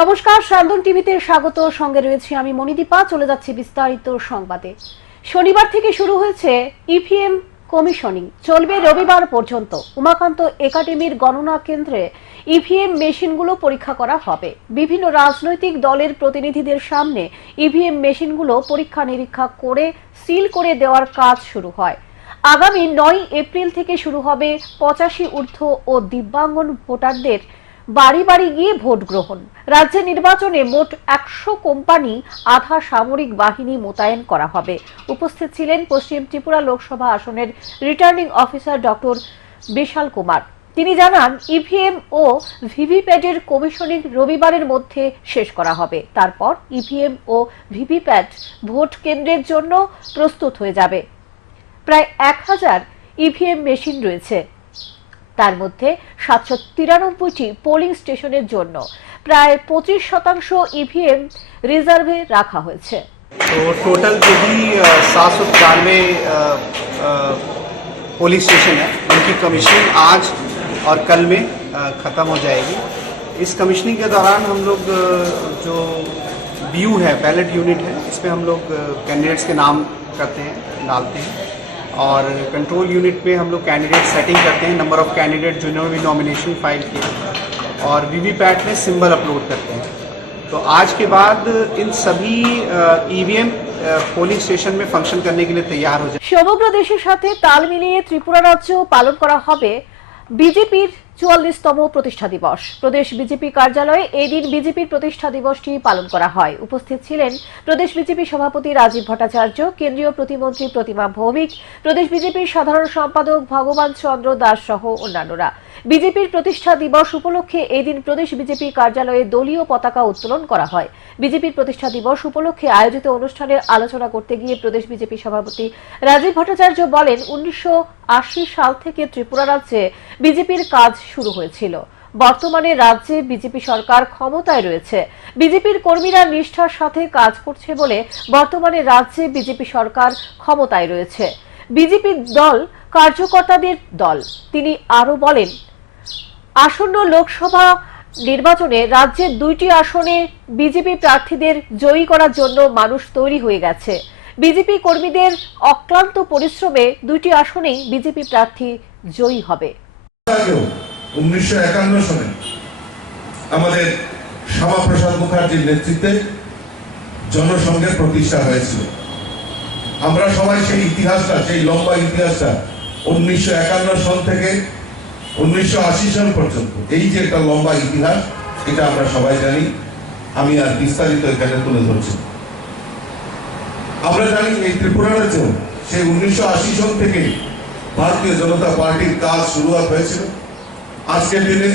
নমস্কার সান্দন টিভিতে স্বাগত। সঙ্গে রয়েছে আমি মণিদীপা। চলে যাচ্ছি বিস্তারিত সংবাদে। শনিবার থেকে শুরু হয়েছে ইভিএম কমিশনিং। চলবে রবিবার পর্যন্ত। উমাকান্ত একাডেমির গণনা কেন্দ্রে ইভিএম মেশিনগুলো পরীক্ষা করা হবে। বিভিন্ন রাজনৈতিক দলের প্রতিনিধিদের সামনে ইভিএম মেশিনগুলো পরীক্ষা নিরীক্ষা করে সিল করে দেওয়ার কাজ শুরু হয়। আগামী নয় এপ্রিল থেকে শুরু হবে পঁচাশি ঊর্ধ্ব ও দিব্যাঙ্গন ভোটারদের বাড়ি বাড়ি গিয়ে ভোট গ্রহণ। রাজ্যে নির্বাচনে মোট একশো কোম্পানি আধা সামরিক বাহিনী মোতায়েন করা হবে। উপস্থিত ছিলেন পশ্চিম ত্রিপুরা লোকসভা আসনের returning officer doctor Bishal Kumar. তিনি জানান, ইভিএম ও ভিভিপ্যাটের কমিশনিং রবিবারের মধ্যে শেষ করা হবে। তারপর ইভিএম ও ভিভিপ্যাট ভোট কেন্দ্রের জন্য প্রস্তুত হয়ে যাবে। প্রায় এক হাজার ইভিএম মেশিন রয়েছে। তার মধ্যে সাতশো তিরানব্বইটি পোলিং স্টেশনের জন্য প্রায় পঁচিশ শতাংশ ইভিএম রিজার্ভে রাখা হয়েছে तो टोटल जो भी सात सौ तिरानवे पुलिस स्टेशन है उनकी कमीशनिंग आज और कल में ख़त्म हो जाएगी इस कमीशनिंग के दौरान हम लोग अ, जो व्यू है बैलेट यूनिट है इसमें हम लोग कैंडिडेट्स के नाम करते हैं डालते हैं और कंट्रोल यूनिट में हम लोग कैंडिडेट सेटिंग करते हैं नंबर ऑफ कैंडिडेट जिन्होंने भी नॉमिनेशन फाइल किया और वीवीपैट में सिंबल अपलोड करते हैं तो आज के बाद इन सभी ईवीएम पोलिंग स्टेशन में फंक्शन करने के लिए तैयार हो जाए সমগ্র দেশের সাথে তাল মিলিয়ে ত্রিপুরা রাজ্যেও পালন করা হবে বিজেপির চুয়াল্লিশতম প্রতিষ্ঠা দিবস। প্রদেশ বিজেপি কার্যালয়ে এই দিন বিজেপির প্রতিষ্ঠা দিবসটি পালন করা হয়। উপস্থিত ছিলেন প্রদেশ বিজেপি সভাপতি রাজীব ভট্টাচার্য, কেন্দ্রীয় প্রতিমন্ত্রী প্রতিমা ভৌমিক, প্রদেশ বিজেপির সাধারণ সম্পাদক ভগবান চন্দ্র দাস সহ অন্যান্যরা। বিজেপির প্রতিষ্ঠা দিবস উপলক্ষে এই দিন প্রদেশ বিজেপি কার্যালয়ে দলীয় পতাকা উত্তোলন করা হয়। বিজেপির প্রতিষ্ঠা দিবস উপলক্ষে আয়োজিত অনুষ্ঠানে আলোচনা করতে গিয়ে প্রদেশ বিজেপি সভাপতি রাজীব ভট্টাচার্য বলেন, উনিশশো আশি সাল থেকে ত্রিপুরা রাজ্যে বিজেপির কাজ শুরু হয়েছিল। বর্তমানে রাজ্যে বিজেপি সরকার ক্ষমতায় রয়েছে। বিজেপির কর্মীরা নিষ্ঠার সাথে কাজ করছে বলে বর্তমানে রাজ্যে বিজেপি সরকার ক্ষমতায় রয়েছে। বিজেপি দল কার্যকর্তাদের দল। তিনি আরও বলেন আসন্ন লোকসভা নির্বাচনে রাজ্যের দুইটি আসনে বিজেপি প্রার্থীদের জয়ী করার জন্য মানুষ তৈরি হয়ে গেছে। বিজেপি কর্মীদের অক্লান্ত পরিশ্রমে দুইটি আসনেই বিজেপি প্রার্থী জয়ী হবে। আমাদের শ্যামাপ্রসাদ মুখার্জির নেতৃত্বে জনসংঘের প্রতিষ্ঠা হয়েছিল। আমরা সবাই সেই ইতিহাসটা, সেই লম্বা ইতিহাসটা উনিশশো একান্ন সাল থেকে উনিশশো আশি সাল পর্যন্ত এই যে একটা লম্বা ইতিহাস, এটা আমরা সবাই জানি, আমি আর বিস্তারিত এখানে তুলে ধরছি। আমরা জানি এই ত্রিপুরা রাজ্য সেই উনিশশো আশি সাল থেকে ভারতীয় জনতা পার্টির কাজ শুরুয়াত হয়েছিল আজকের দিনে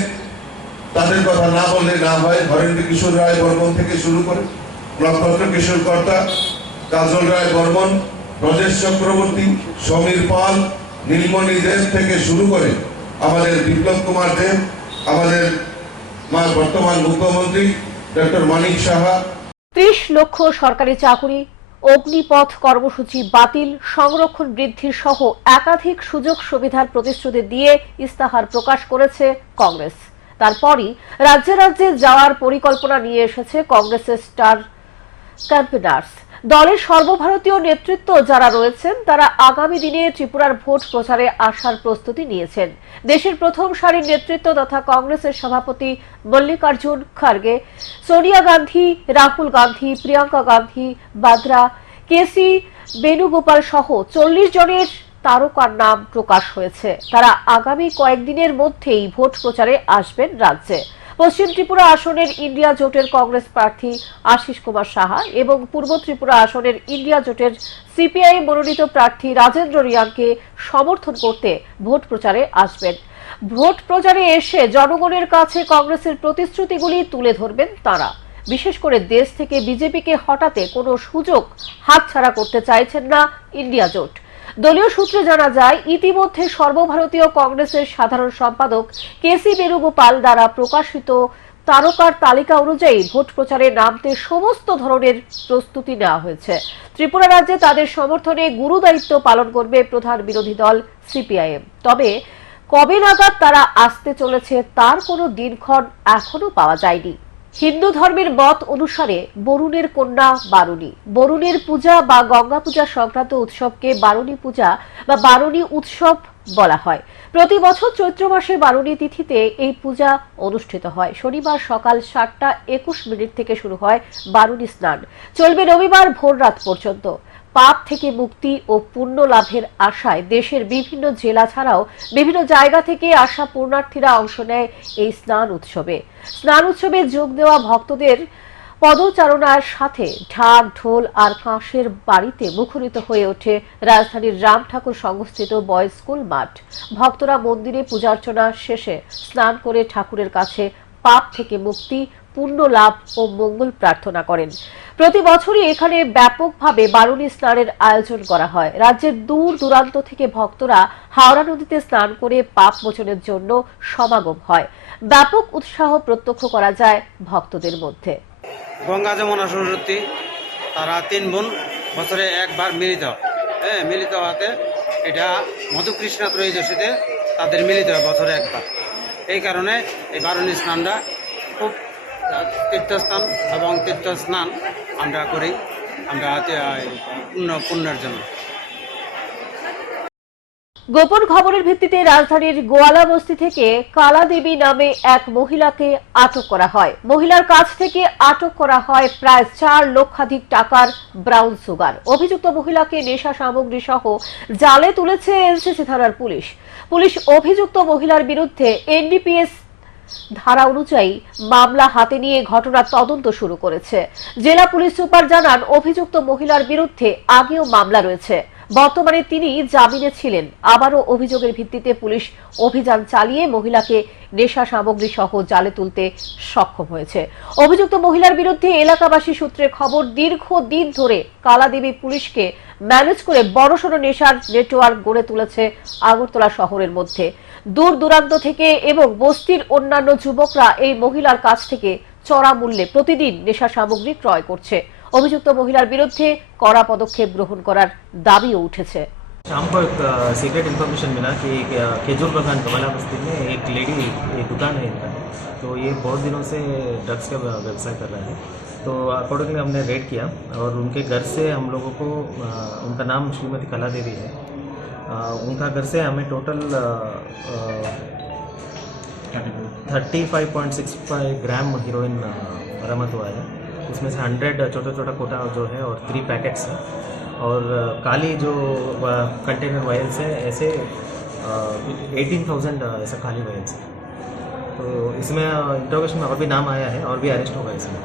তাদের কথা না বললে না হয়, ধরেন্দ্র কিশোর রায় বর্মন থেকে শুরু করে নক্ষত্র কিশোর কর্তা, কাজল রায় বর্মন ব্রজেশ চক্রবর্তী, সমীর পাল, নীলমণি দেব থেকে শুরু করে আমাদের বিপ্লব কুমার দেব আমাদের বর্তমান মুখ্যমন্ত্রী ডক্টর মানিক সাহা। ত্রিশ লক্ষ সরকারি চাকুরি, অগ্নিপথ কর্মসূচি বাতিল, সংরক্ষণ বৃদ্ধির সহ একাধিক সুযোগ সুবিধার প্রতিশ্রুতি দিয়ে ইস্তাহার প্রকাশ করেছে কংগ্রেস। তারপরই রাজ্যে রাজ্যে যাওয়ার পরিকল্পনা নিয়ে এসেছে কংগ্রেসের স্টার ক্যাম্পেনার্স দলের সর্বভারতীয় নেতৃত্ব যারা রয়েছেন, তারা আগামী দিনে ত্রিপুরার ভোট প্রচারে আসার প্রস্তুতি নিয়েছেন। দেশের প্রথম সারির নেতৃত্ব তথা কংগ্রেসের সভাপতি মল্লিকার্জুন খার্গে, সোনিয়া গান্ধী, রাহুল গান্ধী, প্রিয়াঙ্কা গান্ধী, বাদ্রা, কেসি বেণুগোপাল সহ চল্লিশ জনের তারকার নাম প্রকাশ হয়েছে। তারা আগামী কয়েকদিনের মধ্যেই ভোট প্রচারে আসবেন রাজ্যে। পশ্চিম ত্রিপুরা আসনের ইন্ডিয়া জোটের কংগ্রেস প্রার্থী আশিস কুমার সাহা এবং পূর্ব ত্রিপুরা আসনের ইন্ডিয়া জোটের সিপিআই মনোনীত প্রার্থী রাজেন্দ্র রিয়াংকে সমর্থন করতে ভোট প্রচারে আসবেন। ভোট প্রচারে এসে জনগণের কাছে কংগ্রেসের প্রতিশ্রুতিগুলি তুলে ধরবেন তারা। বিশেষ করে দেশ থেকে বিজেপিকে হটাতে কোনো সুযোগ হাতছাড়া করতে চাইছেন না ইন্ডিয়া জোট। দলীয় সূত্রে জানা যায়, ইতিমধ্যে সর্বভারতীয় কংগ্রেসের সাধারণ সম্পাদক কেসি বেণুগোপাল দ্বারা প্রকাশিত তারকার তালিকা অনুযায়ী ভোট প্রচারে নামতে সমস্ত ধরনের প্রস্তুতি নেওয়া হয়েছে। ত্রিপুরা রাজ্যে তাদের সমর্থনে গুরু দায়িত্ব পালন করবে প্রধান বিরোধী দল সিপিআইএম। তবে কবে নাগাদ তারা আসতে চলেছে তার কোনো দিনক্ষণ এখনও পাওয়া যায়নি। হিন্দু ধর্মের মত অনুসারে বরুণের কন্যা বারুণী। বরুণের পূজা বা গঙ্গা পূজা সংক্রান্ত উৎসবকে বারুণী পূজা বা বারুণী উৎসব বলা হয়। প্রতি বছর চৈত্র মাসে বারুণী তিথিতে এই পূজা অনুষ্ঠিত হয়। শনিবার সকাল সাতটা একুশ মিনিট থেকে শুরু হয় বারুণী স্নান। চলবে রবিবার ভোর রাত পর্যন্ত। পাপ থেকে মুক্তি ও পুণ্য লাভের আশায় দেশের বিভিন্ন জেলা ছাড়াও বিভিন্ন জায়গা থেকে আসা পুণ্যার্থীরা অংশ নেয় এই স্নান উৎসবে। স্নান উৎসবে যোগ দেওয়া ভক্তদের পদচারণার সাথে ঢাক, ঢোল আর কাঁসের বাড়িতে মুখরিত হয়ে ওঠে রাজধানীর রাম ঠাকুর সংস্থিত বয়েজ স্কুল মাঠ। ভক্তরা মন্দিরে পূজার্চনা শেষে স্নান করে ঠাকুরের কাছে পাপ থেকে মুক্তি পুণ্য লাভ ও মঙ্গল প্রার্থনা করেন। প্রতি বছরই এখানে ব্যাপকভাবে বারুণী স্নানের আয়োজন করা হয়। রাজ্যের দূর দূরান্ত থেকে ভক্তরা হাওড়া নদীতে স্নান করে পাপ মোচনের জন্য সমাগম হয়। ব্যাপক উৎসাহ প্রত্যক্ষ করা যায় ভক্তদের মধ্যে। গঙ্গা যমুনা সরস্বতী, তারা তিন বোন বছরে একবার মিলিত হয়, মিলিত হওয়াতে এটা মধুকৃষ্ণা ত্রয়োদশীতে তাদের মিলিত হয় বছরে একবার। এই কারণে এই বারুণী স্নানটা খুব তীর্থস্থান এবং তীর্থ স্নান আমরা করি। আমরা পুণ্য পুণ্যের জন্য। গোপন খবরের ভিত্তিতে রাজধানীর গোয়ালা বস্তি থেকে কালা দেবী নামে এক মহিলাকে আটক করা হয়। মহিলার কাছ থেকে আটক করা হয় প্রায় চার লক্ষাধিক টাকার ব্রাউন সুগার। অভিযুক্ত মহিলাকে নেশা সামগ্রী সহ জালে তুলেছে এনসিসি থানার পুলিশ। পুলিশ অভিযুক্ত মহিলার বিরুদ্ধে এনডিপিএস ধারা অনুযায়ী মামলা হাতে নিয়ে ঘটনার তদন্ত শুরু করেছে। জেলা পুলিশ সুপার জানান, অভিযুক্ত মহিলার বিরুদ্ধে আগেও মামলা রয়েছে। বর্তমানে তিনি জামিনে ছিলেন। আবারও অভিযোগের ভিত্তিতে পুলিশ অভিযান চালিয়ে মহিলাকে নেশা সামগ্রী সহ জালে তুলতে সক্ষম হয়েছে। অভিযুক্ত মহিলার বিরুদ্ধে এলাকাবাসী সূত্রে খবর দীর্ঘ দিন ধরে কালাদেবী পুলিশকে ম্যানেজ করে বড়সড় নেশার নেটওয়ার্ক গড়ে তুলেছে আগরতলা শহরের মধ্যে। দূর দূরান্ত থেকে এবং বস্তির অন্যান্য যুবকরা এই মহিলার কাছ থেকে চড়া মূল্যে প্রতিদিন নেশা সামগ্রী ক্রয় করছে অভিযুক্ত মহিলার বিরুদ্ধে কড়া পদক্ষেপ গ্রহণ করার দাবিও উঠেছে शाम को एक सीक्रेट इन्फॉर्मेशन मिला कि एक, अ, खेजूर बगान कमला बस्ती में एक लेडी ये दुकान है इनका तो ये बहुत दिनों से ड्रग्स का व्यवसाय कर रहा है तो अकॉर्डिंगली हमने रेड किया और उनके घर से हम लोगों को अ, उनका नाम श्रीमती कला देवी है अ, उनका घर से हमें total thirty five point six five gram heroin बरामद हुआ है। उसमें से हंड्रेड छोटा छोटा कोटा जो है और थ्री पैकेट्स हैं। और काली जो कंटेनर वायल्स है ऐसे एटीन थाउज़ेंड ऐसा खाली वायल्स है। तो इसमें इंट्रोगेशन में और भी नाम आया है और भी अरेस्ट होगा इसमें।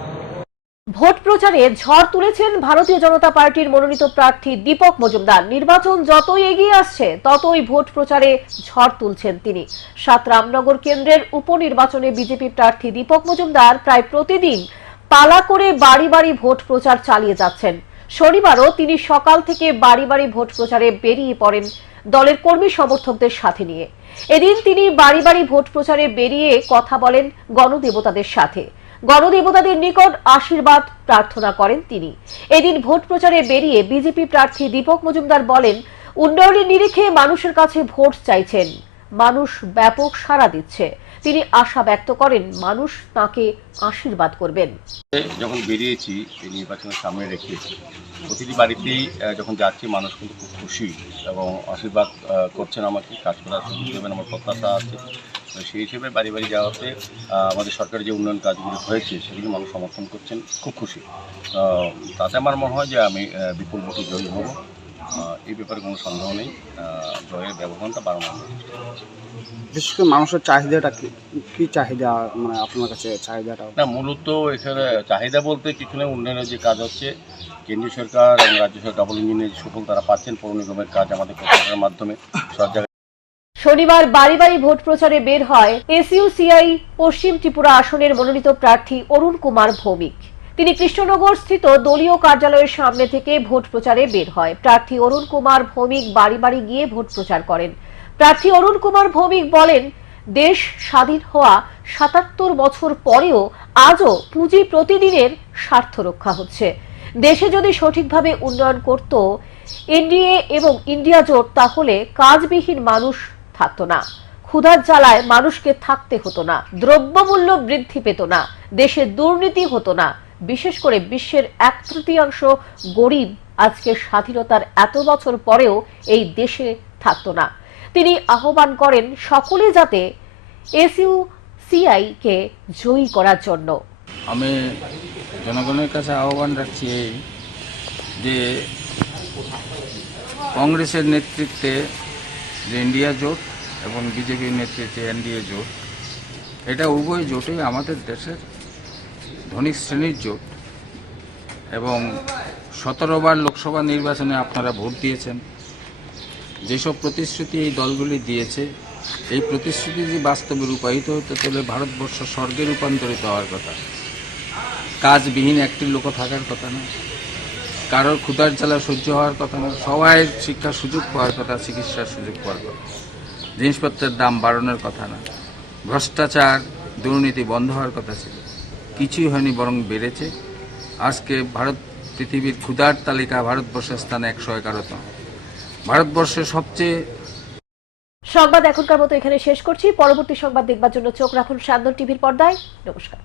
ভোট প্রচারে ঝড় তুলেছেন ভারতীয় জনতা পার্টির মনোনীত প্রার্থী দীপক মজুমদার। নির্বাচন যতই এগিয়ে আসছে, ততই ভোট প্রচারে ঝড় তুলছেন তিনি। সাত রামনগর কেন্দ্রের উপনির্বাচনে বিজেপি প্রার্থী দীপক মজুমদার প্রায় প্রতিদিন পালা করে বাড়ি বাড়ি ভোট প্রচার চালিয়ে যাচ্ছেন। শনিবারও তিনি সকাল থেকে বাড়ি বাড়ি ভোট প্রচারে বেরিয়ে পড়েন দলের কর্মী সমর্থকদের সাথে নিয়ে। এদিন তিনি বাড়ি বাড়ি ভোট প্রচারে বেরিয়ে কথা বলেন গণদেবতাদের সাথে। গণদেবতাদের নিকট আশীর্বাদ প্রার্থনা করেন তিনি। এদিন ভোট প্রচারে বেরিয়ে বিজেপি প্রার্থী দীপক মজুমদার বলেন, উন্নয়নের নিরিখে মানুষের কাছে ভোট চাইছেন। মানুষ ব্যাপক সাড়া দিচ্ছে। তিনি আশা ব্যক্ত করেন, মানুষ তাকে আশীর্বাদ করবেন। যখন বেরিয়েছি, এই নির্বাচনের সামনে রেখে প্রতিটি বাড়িতেই যখন যাচ্ছি, মানুষ কিন্তু খুব খুশি এবং আশীর্বাদ করছেন আমাকে, কাজ করার সুযোগ দেবেন, আমার প্রত্যাশা আছে। সেই হিসেবে বাড়ি বাড়ি যাওয়াতে আমাদের সরকারের যে উন্নয়ন কাজগুলো হয়েছে সেগুলি মানুষ সমর্থন করছেন খুব খুশি। তাতে আমার মনে হয় যে আমি বিপুল ভোটে জয়ী হব। এই ব্যাপারে কোনো সন্দেহ নেই। জয়ের ব্যবধানটা বাড়ানো বিশেষ করে মানুষের চাহিদাটা কি? কি চাহিদা মানে আপনার কাছে চাহিদাটা? না মূলত এখানে চাহিদা বলতে কিছু না উন্নয়নের যে কাজ হচ্ছে কেন্দ্রীয় সরকার এবং রাজ্য সরকার ডাবল ইঞ্জিনের সুফল তারা পাচ্ছেন পৌর নিগমের কাজ আমাদের প্রচারের মাধ্যমে। সব শনিবার বাড়ি বাড়ি ভোট প্রচারে বের হয় এসইউসিআই পশ্চিম ত্রিপুরা আসনের মনোনীত প্রার্থী অরুণ কুমার ভৌমিক। তিনি কৃষ্ণনগর স্থিত দলীয় কার্যালয়ের সামনে থেকে ভোট প্রচারে বের হয়। প্রার্থী অরুণ কুমার ভৌমিক বাড়ি বাড়ি গিয়ে ভোট প্রচার করেন। প্রার্থী অরুণ কুমার ভৌমিক বলেন, দেশ স্বাধীন হওয়া সাতাত্তর বছর পরেও আজও পুঁজি প্রতিদিনের স্বার্থ রক্ষা হচ্ছে। দেশে যদি সঠিকভাবে উন্নয়ন করত, এনডিএ এবং ইন্ডিয়া জোট তাহলে কাজবিহীন মানুষ থাকতো না। ক্ষুধার জ্বালায় মানুষকে থাকতে হতো না। দ্রব্যমূল্য বৃদ্ধি পেত না। দেশে দুর্নীতি হতো না। বিশেষ করে বিশ্বের এক তৃতীয়াংশ গরিব আজকে স্বাধীনতার এত বছর পরেও এই দেশে থাকতো না। তিনি আহ্বান করেন সকলে যাতে এসইউ সিআই কে জয়ী করার জন্য। আমি জনগণের কাছে আহ্বান রাখছি যে কংগ্রেসের নেতৃত্বে যে ইন্ডিয়া জোট এবং বিজেপির নেতৃত্বে এনডিএ জোট, এটা উভয় জোটই আমাদের দেশের ধনী শ্রেণির জোট এবং সতেরোবার লোকসভা নির্বাচনে আপনারা ভোট দিয়েছেন। যেসব প্রতিশ্রুতি এই দলগুলি দিয়েছে, এই প্রতিশ্রুতি যদি বাস্তবে রূপায়িত হতে, তাহলে ভারতবর্ষ স্বর্গে রূপান্তরিত হওয়ার কথা। কাজবিহীন একটি লোক থাকার কথা না। কারোর ক্ষুধার জ্বালা সহ্য হওয়ার কথা না সবাই শিক্ষার সুযোগ পাওয়ার কথা, চিকিৎসার সুযোগ পাওয়ার কথা। জিনিসপত্রের দাম বাড়ানোর কথা না, ভ্রষ্টাচার, দুর্নীতি বন্ধ হওয়ার কথা ছিল। কিছুই হয়নি বরং বেড়েছে। আজকে ভারত, পৃথিবীর ক্ষুধার তালিকা ভারতবর্ষের স্থানে একশো এগারোতম। ভারতবর্ষের সবচেয়ে সংবাদ এখনকার মতো এখানে শেষ করছি। পরবর্তী সংবাদ দেখবার জন্য চোখ রাখুন সান্দন টিভির পর্দায়। নমস্কার।